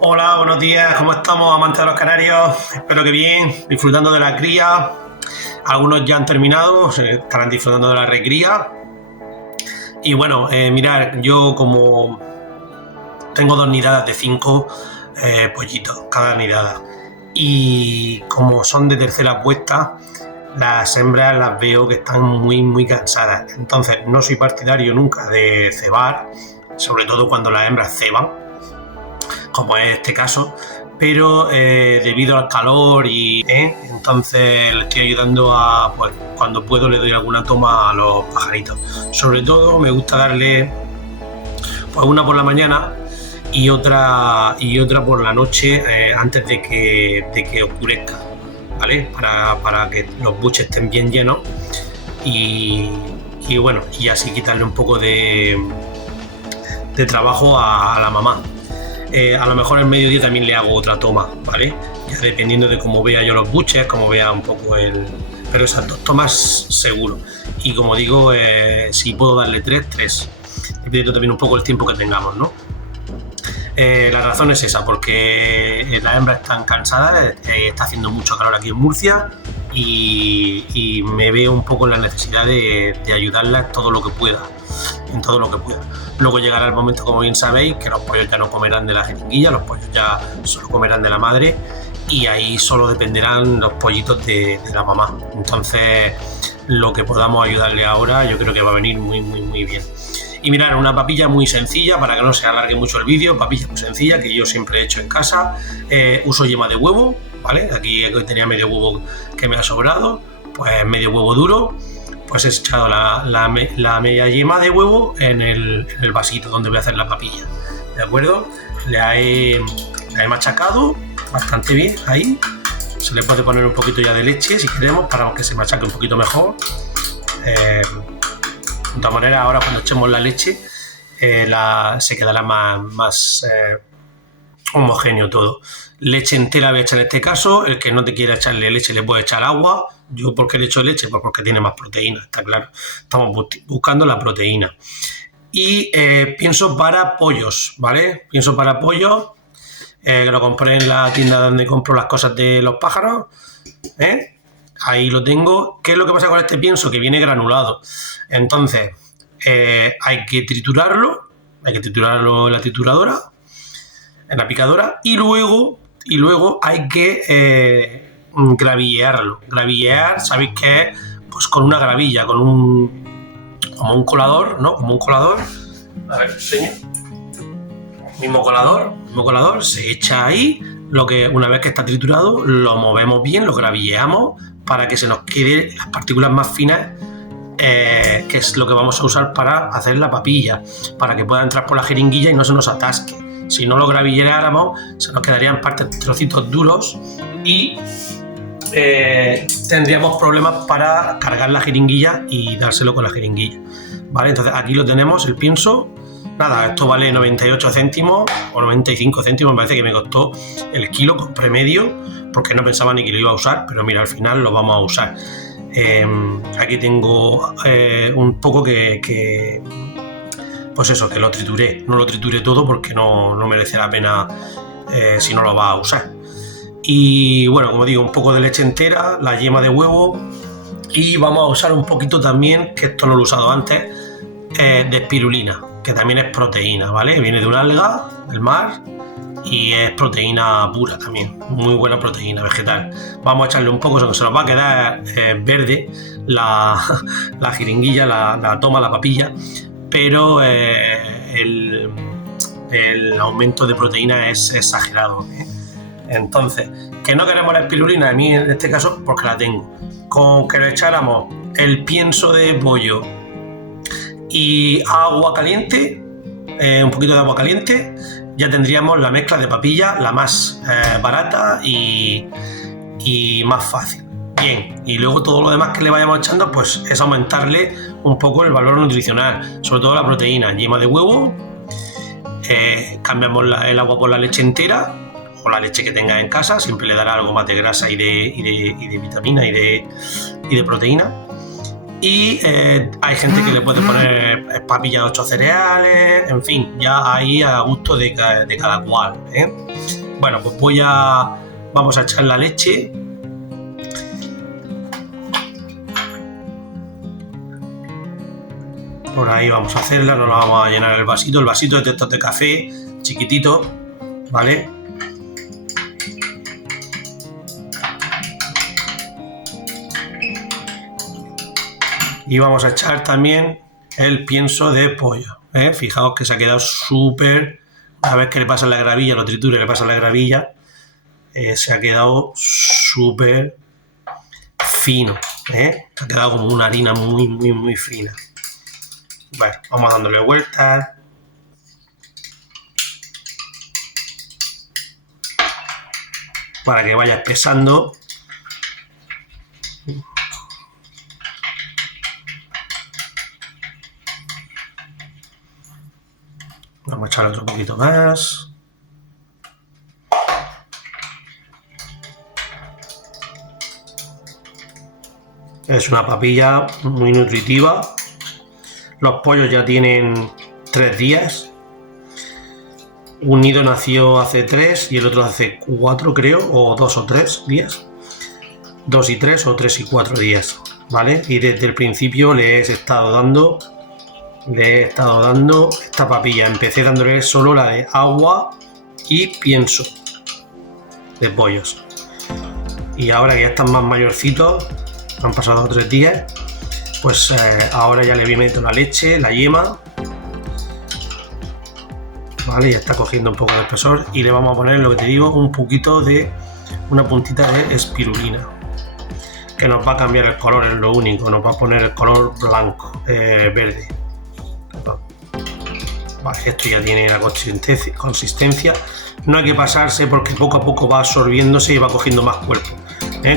Hola, buenos días, ¿cómo estamos, amantes de los canarios? Espero que bien, disfrutando de la cría. Algunos ya han terminado, estarán disfrutando de la recría. Y bueno, mirad, yo como tengo 2 nidadas de 5 pollitos cada nidada, y como son de tercera puesta, las hembras las veo que están muy cansadas. Entonces no soy partidario nunca de cebar, sobre todo cuando las hembras ceban, como es este caso, pero debido al calor entonces le estoy ayudando a, pues cuando puedo le doy alguna toma a los pajaritos. Sobre todo me gusta darle pues una por la mañana y otra por la noche, antes de que oscurezca, ¿vale? Para que los buches estén bien llenos y bueno, y así quitarle un poco de trabajo a la mamá. A lo mejor al mediodía también le hago otra toma, ¿vale? Ya dependiendo de cómo vea yo los buches, cómo vea un poco pero esas 2 tomas seguro. Y como digo, si puedo darle 3, dependiendo también un poco el tiempo que tengamos, ¿no? La razón es esa, porque las hembras están cansadas, está haciendo mucho calor aquí en Murcia y me veo un poco en la necesidad de ayudarlas en todo lo que pueda. Luego llegará el momento, como bien sabéis, que los pollos ya no comerán de la jeringuilla, los pollos ya solo comerán de la madre, y ahí solo dependerán los pollitos de la mamá. Entonces, lo que podamos ayudarle ahora, yo creo que va a venir muy bien. Y mirad, una papilla muy sencilla, para que no se alargue mucho el vídeo, papilla muy sencilla que yo siempre he hecho en casa. Uso yema de huevo, ¿vale? Aquí tenía medio huevo que me ha sobrado, pues medio huevo duro. Pues he echado la media yema de huevo en el vasito donde voy a hacer la papilla, ¿de acuerdo? La he machacado bastante bien ahí. Se le puede poner un poquito ya de leche si queremos, para que se machaque un poquito mejor. De todas maneras, ahora cuando echemos la leche se quedará más homogéneo todo. Leche entera voy a echar en este caso. El que no te quiera echarle leche le puede echar agua. Yo, ¿por qué le echo leche? Pues porque tiene más proteína, está claro. Estamos buscando la proteína. Y pienso para pollos, ¿vale? Pienso para pollos, que lo compré en la tienda donde compro las cosas de los pájaros, ahí lo tengo. ¿Qué es lo que pasa con este pienso? Que viene granulado. Entonces, hay que triturarlo en la trituradora, en la picadora, y luego hay que gravillearlo. Gravillear, ¿sabéis qué es? Pues con una gravilla, como un colador, ¿no? Como un colador. A ver, enseño. Mismo colador, se echa ahí. Una vez que está triturado, lo movemos bien, lo gravilleamos para que se nos quede las partículas más finas, que es lo que vamos a usar para hacer la papilla, para que pueda entrar por la jeringuilla y no se nos atasque. Si no lo gravilleáramos, se nos quedarían trocitos duros y tendríamos problemas para cargar la jeringuilla y dárselo con la jeringuilla, ¿vale? Entonces aquí lo tenemos, el pienso. Nada, esto vale 98 céntimos o 95 céntimos, me parece que me costó el kilo, compré medio porque no pensaba ni que lo iba a usar, pero mira, al final lo vamos a usar. Aquí tengo un poco pues eso, que lo trituré. No lo trituré todo porque no merece la pena si no lo va a usar. Y bueno, como digo, un poco de leche entera, la yema de huevo, y vamos a usar un poquito también, que esto no lo he usado antes, de espirulina, que también es proteína, ¿vale? Viene de una alga del mar y es proteína pura también, muy buena proteína vegetal. Vamos a echarle un poco, se nos va a quedar verde la jeringuilla, la toma, la papilla, pero el aumento de proteína es exagerado, ¿eh? Entonces, que no queremos la espirulina, a mí en este caso, porque la tengo. Con que le echáramos el pienso de pollo y agua caliente, un poquito de agua caliente, ya tendríamos la mezcla de papilla, la más barata y más fácil. Bien, y luego todo lo demás que le vayamos echando, pues es aumentarle un poco el valor nutricional, sobre todo la proteína. Yema de huevo, cambiamos el agua por la leche entera, con la leche que tengas en casa, siempre le dará algo más de grasa y de vitamina y de proteína. Y hay gente que le puede poner papilla de 8 cereales, en fin, ya ahí a gusto de cada cual, ¿eh? Bueno, pues vamos a echar la leche. Por ahí vamos a hacerla, no la vamos a llenar el vasito. El vasito es de estos de café, chiquitito, ¿vale? Y vamos a echar también el pienso de pollo, ¿eh? Fijaos que se ha quedado súper... Una vez que le pasa la gravilla, lo tritura y le pasa la gravilla, se ha quedado súper fino, ¿eh? Se ha quedado como una harina muy fina. Bueno, vamos dándole vueltas. Para que vaya espesando. Vamos a echarle otro poquito más. Es una papilla muy nutritiva. Los pollos ya tienen 3 días. Un nido nació hace 3 y el otro hace 4, creo, o 2 o 3 días. 2 y 3 o 3 y 4 días, ¿vale? Y desde el principio le he estado dando esta papilla. Empecé dándole solo la de agua y pienso de pollos. Y ahora que ya están más mayorcitos, han pasado 3 días, pues ahora ya le meto la leche, la yema, vale, ya está cogiendo un poco de espesor y le vamos a poner, lo que te digo, un poquito de una puntita de espirulina, que nos va a cambiar el color, es lo único, nos va a poner el color blanco, verde. Vale, esto ya tiene la consistencia, no hay que pasarse porque poco a poco va absorbiéndose y va cogiendo más cuerpo,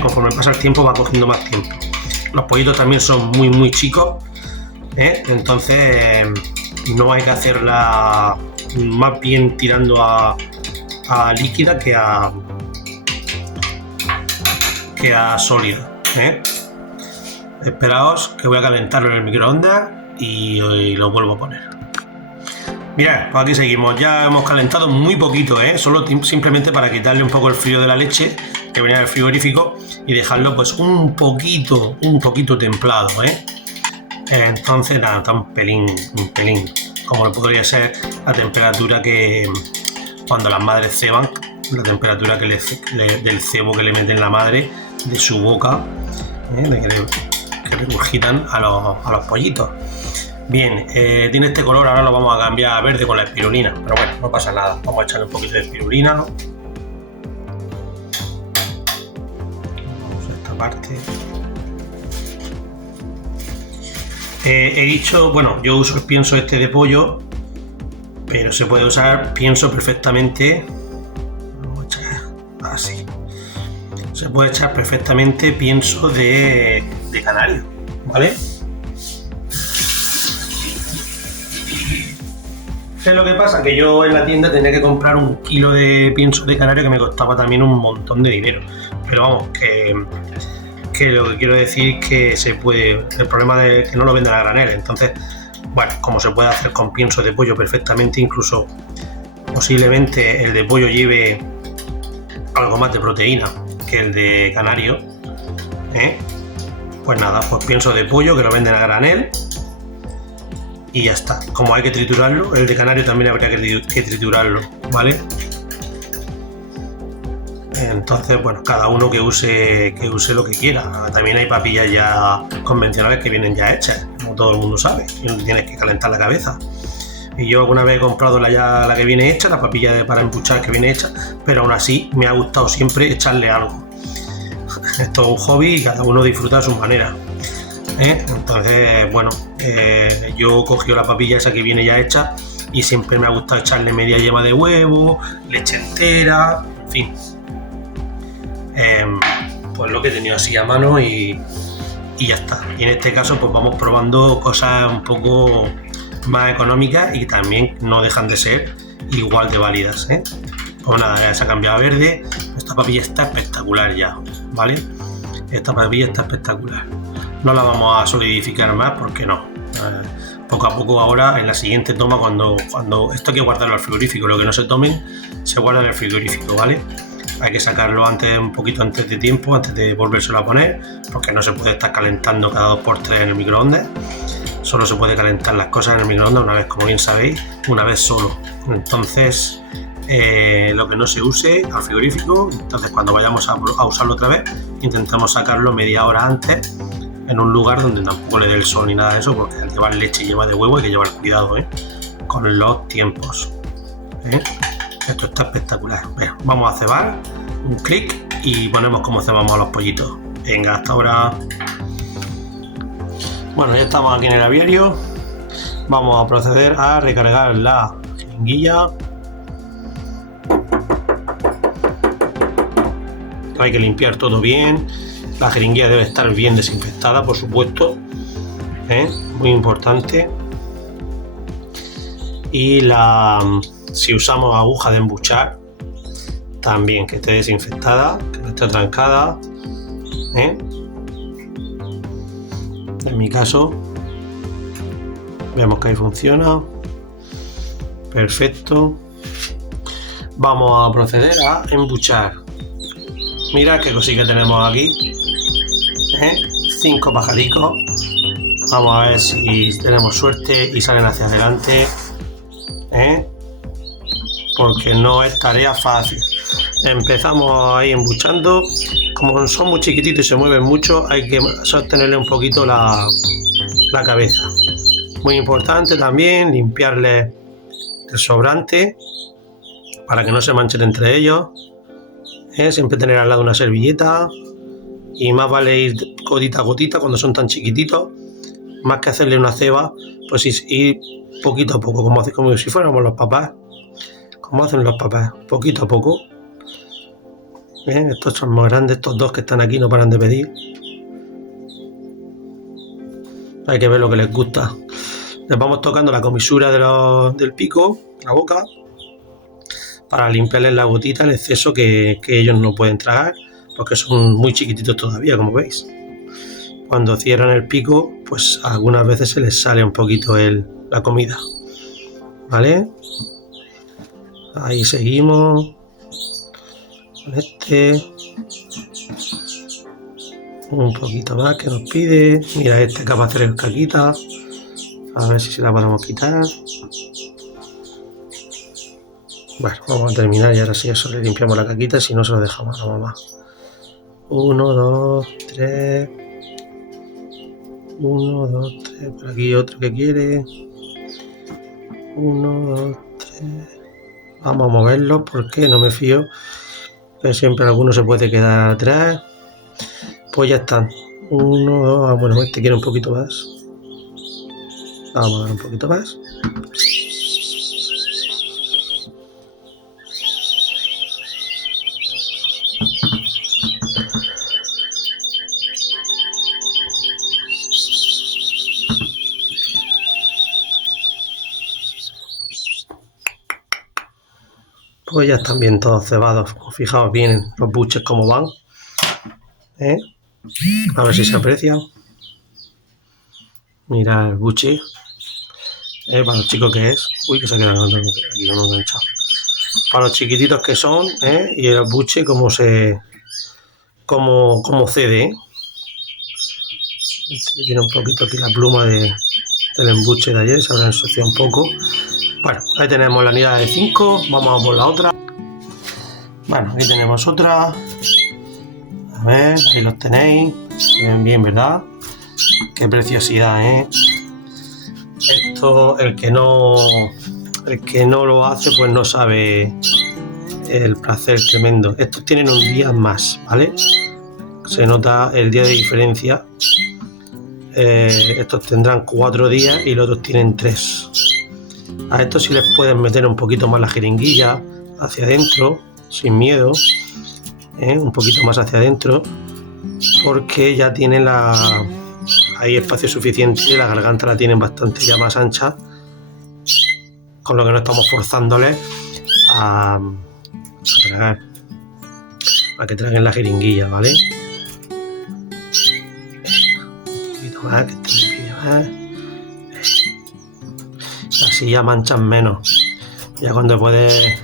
conforme pasa el tiempo va cogiendo más tiempo. Los pollitos también son muy chicos, entonces no hay que hacerla, más bien tirando a líquida que a sólida, Esperaos que voy a calentarlo en el microondas y lo vuelvo a poner. Mirad, pues aquí seguimos, ya hemos calentado muy poquito, solo simplemente para quitarle un poco el frío de la leche que venía del frigorífico y dejarlo pues un poquito templado, entonces nada, un pelín, como podría ser la temperatura que cuando las madres ceban, la temperatura del cebo que le meten la madre de su boca, que regurgitan a los pollitos. Bien, tiene este color, ahora lo vamos a cambiar a verde con la espirulina, pero bueno, no pasa nada, vamos a echarle un poquito de espirulina, ¿no? Vamos a esta parte. He dicho, bueno, yo uso el pienso este de pollo, pero se puede usar pienso perfectamente, vamos a echar así, se puede echar perfectamente pienso de canario, ¿vale? ¿Qué es lo que pasa? Que yo en la tienda tenía que comprar 1 kilo de pienso de canario que me costaba también un montón de dinero. Pero vamos, que lo que quiero decir es que se puede... El problema es que no lo venden a granel. Entonces, bueno, como se puede hacer con pienso de pollo perfectamente, incluso posiblemente el de pollo lleve algo más de proteína que el de canario, pues nada, pues pienso de pollo que lo venden a granel. Y ya está. Como hay que triturarlo, el de canario también habría que triturarlo, ¿vale? Entonces, bueno, cada uno que use lo que quiera. También hay papillas ya convencionales que vienen ya hechas, como todo el mundo sabe, y no tienes que calentar la cabeza. Y yo alguna vez he comprado la que viene hecha, la papilla para empuchar que viene hecha, pero aún así me ha gustado siempre echarle algo. Esto es un hobby y cada uno disfruta a su manera. Entonces, bueno, yo cogí la papilla esa que viene ya hecha y siempre me ha gustado echarle media yema de huevo, leche entera, en fin, pues lo que he tenido así a mano y ya está. Y en este caso pues vamos probando cosas un poco más económicas y también no dejan de ser igual de válidas, Pues nada, ya se ha cambiado a verde. Esta papilla está espectacular ya, ¿vale? Esta papilla está espectacular. No la vamos a solidificar más porque no. Poco a poco ahora, en la siguiente toma, cuando esto hay que guardarlo al frigorífico, lo que no se tomen se guarda en el frigorífico, ¿vale? Hay que sacarlo un poquito antes de tiempo, antes de volvérselo a poner, porque no se puede estar calentando cada 2x3 en el microondas. Solo se puede calentar las cosas en el microondas una vez, como bien sabéis, una vez solo. Entonces, lo que no se use al frigorífico, entonces cuando vayamos a usarlo otra vez, intentamos sacarlo media hora antes en un lugar donde tampoco le dé el sol ni nada de eso, porque al llevar leche y lleva de huevo hay que llevar cuidado con los tiempos. Esto está espectacular. Bueno, vamos a cebar un clic y ponemos cómo cebamos a los pollitos. Venga, hasta ahora. Bueno, ya estamos aquí en el aviario. Vamos a proceder a recargar la jeringuilla. Hay que limpiar todo bien. La jeringuilla debe estar bien desinfectada, por supuesto. Muy importante. Y si usamos aguja de embuchar, también que esté desinfectada, que no esté trancada. En mi caso, veamos que ahí funciona. Perfecto. Vamos a proceder a embuchar. Mira qué cosita tenemos aquí. 5 pajaricos. Vamos a ver si tenemos suerte y salen hacia adelante. Porque no es tarea fácil. Empezamos ahí embuchando. Como son muy chiquititos y se mueven mucho, hay que sostenerle un poquito la cabeza. Muy importante también limpiarle el sobrante para que no se manchen entre ellos. Siempre tener al lado una servilleta, y más vale ir gotita a gotita cuando son tan chiquititos, más que hacerle una ceba, pues ir poquito a poco, como si fuéramos los papás, como hacen los papás, poquito a poco. Estos son más grandes, estos dos que están aquí no paran de pedir. Hay que ver lo que les gusta. Les vamos tocando la comisura del pico, la boca, para limpiarles la gotita, el exceso que ellos no pueden tragar, porque son muy chiquititos todavía, como veis. Cuando cierran el pico, pues algunas veces se les sale un poquito la comida. ¿Vale? Ahí seguimos. Con un poquito más que nos pide. Mira, capaz de hacer caquita. A ver si se la podemos quitar. Bueno, vamos a terminar y ahora sí, eso le limpiamos la caquita, si no se lo dejamos a la mamá. 1, 2, 3. 1, 2, 3. Por aquí otro que quiere. 1, 2, 3. Vamos a moverlo porque no me fío. Pero siempre alguno se puede quedar atrás. Pues ya están. 1, 2. Bueno, este quiere un poquito más. Vamos a dar un poquito más. Pues ya están bien todos cebados. Fijaos bien los buches cómo van. A ver si se aprecia. Mira el buche. Para los chicos que es. Uy, que se ha quedado aquí uno enganchado. Para los chiquititos que son. Y el buche cómo cede. Tiene un poquito aquí la pluma del embuche de ayer. Se habrá ensuciado un poco. Bueno, ahí tenemos la unidad de 5. Vamos a por la otra. Bueno, aquí tenemos otra. A ver, ahí los tenéis. Se ven bien, ¿verdad? Qué preciosidad, Esto, el que no lo hace, pues no sabe el placer tremendo. Estos tienen un día más, ¿vale? Se nota el día de diferencia. Estos tendrán 4 días y los otros tienen 3. A estos sí les pueden meter un poquito más la jeringuilla hacia adentro, sin miedo, un poquito más hacia adentro, porque ya tienen hay espacio suficiente, la garganta la tienen bastante ya más ancha, con lo que no estamos forzándoles a A tragar. Para que traguen la jeringuilla, ¿vale? Un poquito más, que este me pide más. Así ya manchan menos. Ya cuando puedes...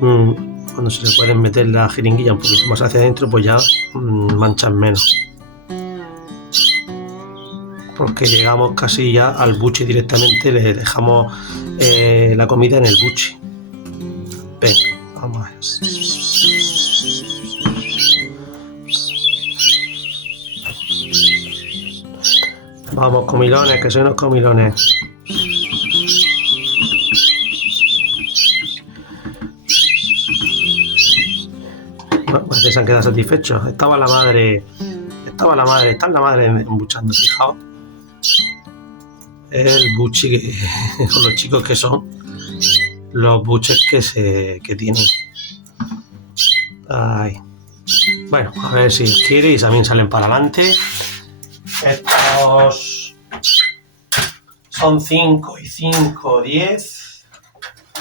cuando se le pueden meter la jeringuilla un poquito más hacia adentro, pues ya manchan menos. Porque llegamos casi ya al buche directamente, le dejamos la comida en el buche. Venga, vamos a ver. Vamos, comilones, que soy unos comilones. Bueno, pues se han quedado satisfechos. Estaba la madre, está la madre embuchando, fijaos. El buche que, con los chicos que son, los buches que tienen. Ay. Bueno, a ver si quiere y también salen para adelante. Estos son 5 y 5, 10.